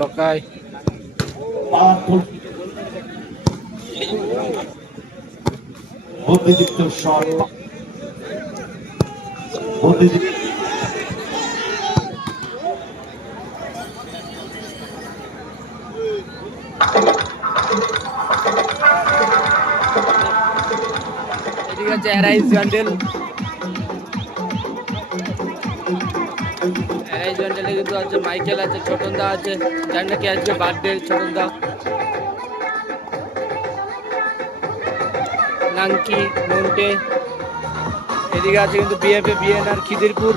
লকাই। Powerful বুদ্ধিদীপ্ত shot বুদ্ধিদীপ্ত এদিকে আছে অ্যারাইজ অ্যারাইজ কিন্তু আছে, মাইকেল আছে, ছোটনদা আছে, জানি নাকি আজকে বার্থডে, ছোটনদা। নাঙ্কি নন্টে এদিকে আছে কিন্তু বিএফএ, বিএনআর, খিদিরপুর।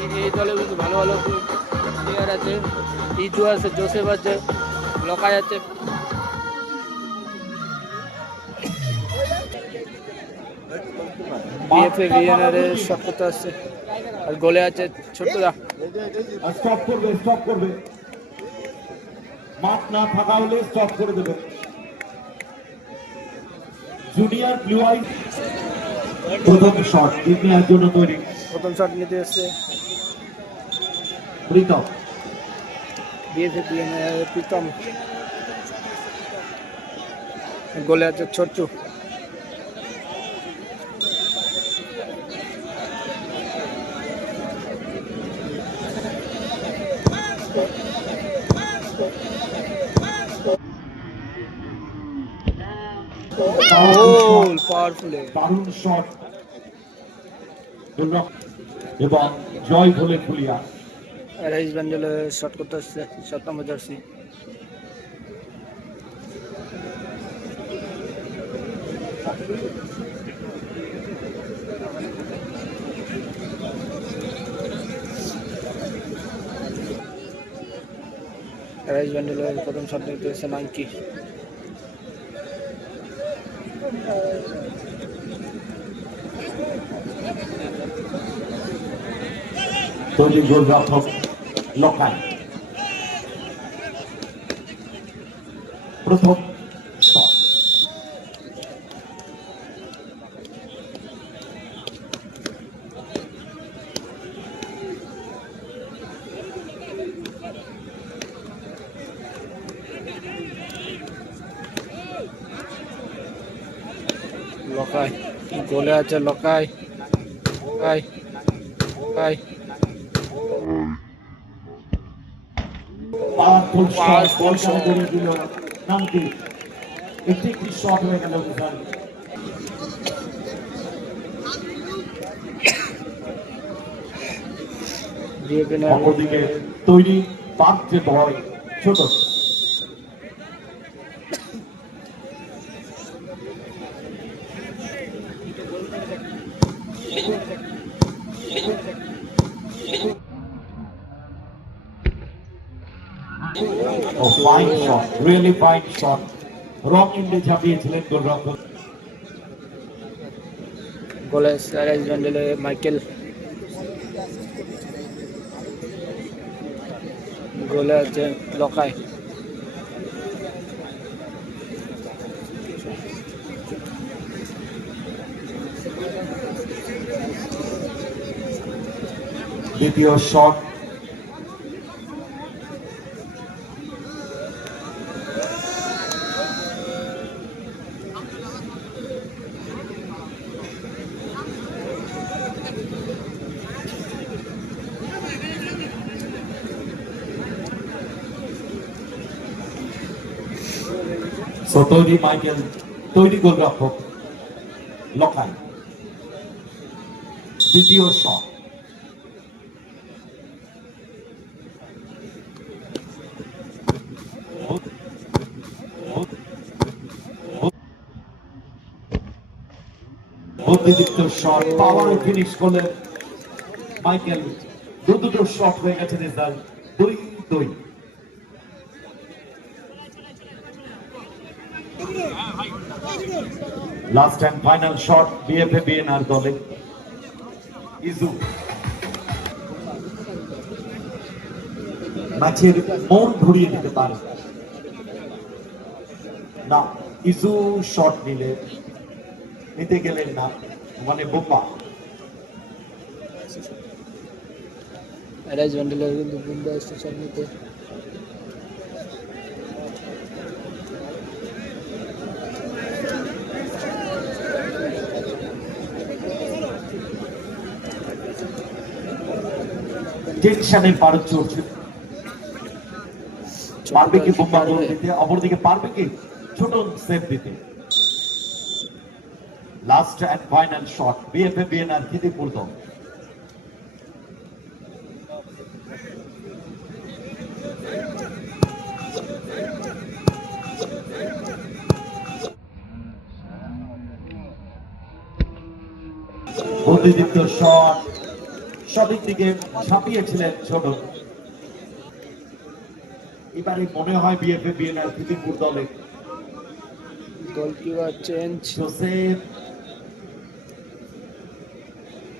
এই- এই দলে কিন্তু ভালো ভালো প্লেয়ার আছে, ইজু আছে, জোসেফ আছে, লকাই আছে। বিএফএ, বিএনআর এর করতে আসছে আর গোলে আছে ছোটদা স্টপ করবে স্টপ করবে। মাঠ না থাকা হলে স্টপ করে দেবে। জুনিয়র ব্লু আই প্রথম শট তিন নেওয়ার জন্য তৈরি। প্রথম শট নিতে এসছে। প্রীতম। বিএনআর প্রীতম। গোলে আছে ছোট্টু। গোল পাওয়ারফুল দারুণ শট এবং জয় গোলে ফুলিয়া। রাইস ব্যান্ডেলে শট করতে আসছে শট নম্বর জার্সি। রাইস ব্যান্ডেলের প্রথম শট নিতে এসছে নাঙ্কি তৈরি গোলরক্ষক লকাই প্রথম শট লকাই গোলে আছে Lokai Lokai Lokai powerful shot Powerful ball shot. করে দিল নামটি একটি একটি শট হয়ে গেল বিশাল দিয়ে পেনে অপরদিকে তৈরি পাত্রে বয় ছোট ও fine shot really fine shot wrong ইন্ডে ঝাঁপিয়েছিলেন গোলরক্ষক। গোলে রাইস ব্যান্ডেলে মাইকেল। গোলে আছে লকাই। দ্বিতীয় শট তৈরি মাইকেল তৈরি গোলরক্ষক লকাই দ্বিতীয় শট মাইকেল দু দুটো শট হয়ে গেছে রেজাল্ট দুই দুই। Last and final shot BFA BNR দলে। ইজু। ম্যাচের মন ঘুরিয়ে দিতে পারে। না, ইজু শট নিলে নিতে গেলেন না মানে বোপা। অ্যারাইজ ব্যান্ডেলের কিন্তু বৃন্দা এসছে সামনেতে টেনশনের চলছে পারবে কি বোম্বা দিতে? অপরদিকে পারবে কি? ছোট সেভ দিতে। Last and final shot BFA BNR Khidirpur দল বুদ্ধিদীপ্ত শট সঠিক দিকে ঝাঁপিয়েছিলেন ছোট এবারে মনে হয় বিএফএ বিএনআর খিদিপুর দলে। গোলকিপার চেঞ্জ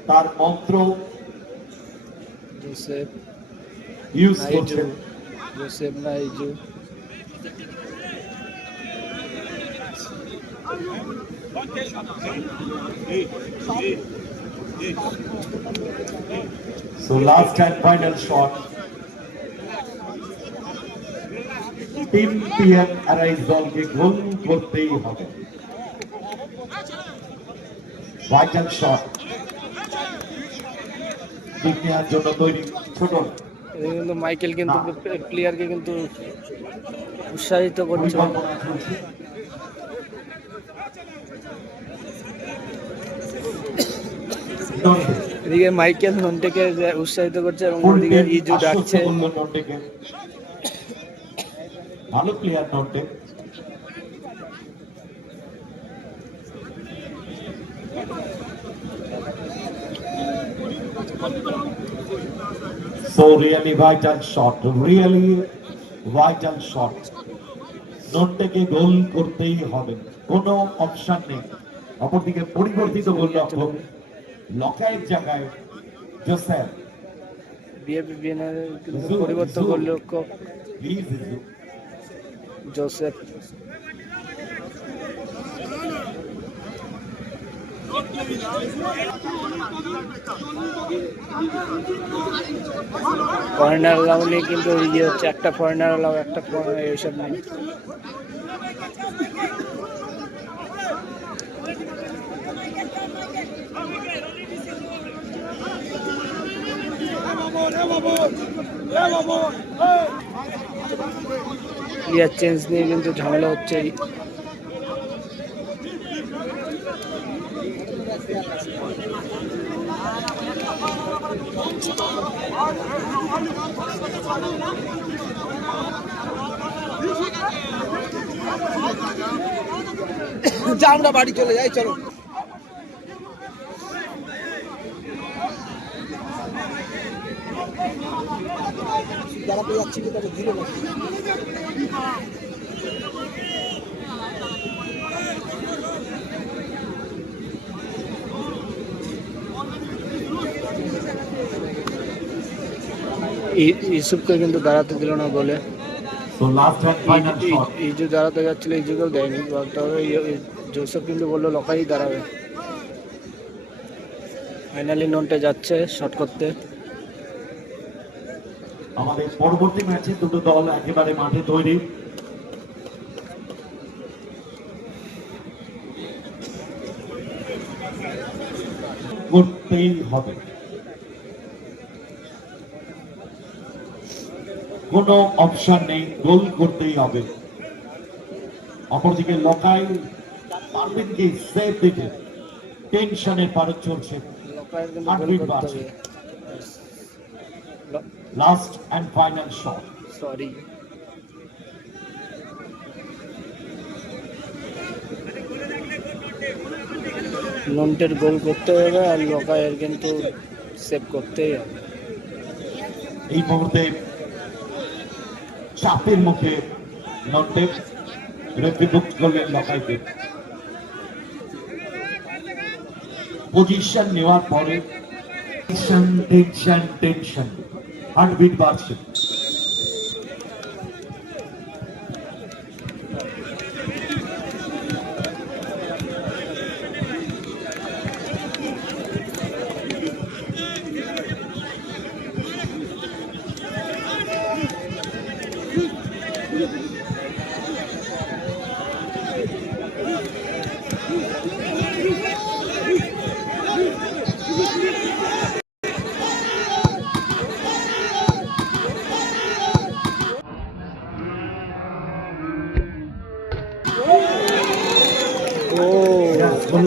তার মন্ত্র। জোসেফ ইউজ করছেন। জোসেফ নাইজু so last and final shot team PM arise দলকে গোল করতেই হবে ভাইটাল শট কিক নেওয়ার জন্য তৈরি ছোট কিন্তু মাইকেল কিন্তু প্লেয়ারকে কিন্তু উৎসাহিত করছে। এদিকে মাইকেল নন্টেকে উৎসাহিত করছে এবং ওদিকে ইজু ডাকছে। ভালো player Nonte So really vital shot, really vital shot. নন্টেকে গোল করতেই হবে কোনো অপশন নেই। অপরদিকে পরিবর্তিত গোল রক্ষক লকায়ের জায়গায় জোসেফ পরিবর্তন করল. জোসেফ ফরেনার লাউ নেই কিন্তু ইয়ে হচ্ছে একটা ফরেনার লাউ একটা foreigner এইসব নেই। প্লেয়ার চেঞ্জ নিয়ে কিন্তু ঝামেলা হচ্ছে। যা আমরা বাড়ি চলে যাই চলো। দাঁড়াতে যাচ্ছি কি তবে দিল না ই- ইউসুফকে কিন্তু দাঁড়াতে দিল না বলে। ইজু দাঁড়াতে যাচ্ছিল ইজুকেও দেয়নি। তবে ই- ই- জোসেফ কিন্তু বলল লকাই দাঁড়াবে। ফাইনালি নন্টে যাচ্ছে শট করতে। আমাদের পরবর্তী ম্যাচে দুটো দল একেবারে মাঠে তৈরি। করতেই হবে। কোনো অপশন নেই গোল করতেই হবে। অপরদিকে লকাই পারবেন কি সেভ দিতে। টেনশনে পারদ চলছে। লকায়ের কিন্তু আট গোল মিনিট করতে বাকি। হবে last and final shot sorry নন্টের goal করতে হবে আর লকায়ের কিন্তু সেভ করতেই হবে। এই মুহূর্তে চাপের মুখে নন্টে রেফারি বুক করলেন লকাইকে পজিশন নেওয়ার পরে। টেনশন টেনশন টেনশন হার্টবিট বাড়ছে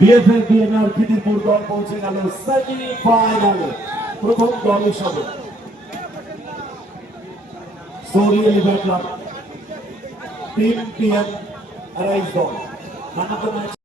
BFL BNR Khidirpur দল পৌঁছে গেল সেমি ফাইনালে প্রথম দল হিসাবে। সৌরিয়া লিভার ক্লাব টিম পিএম রাইজ দল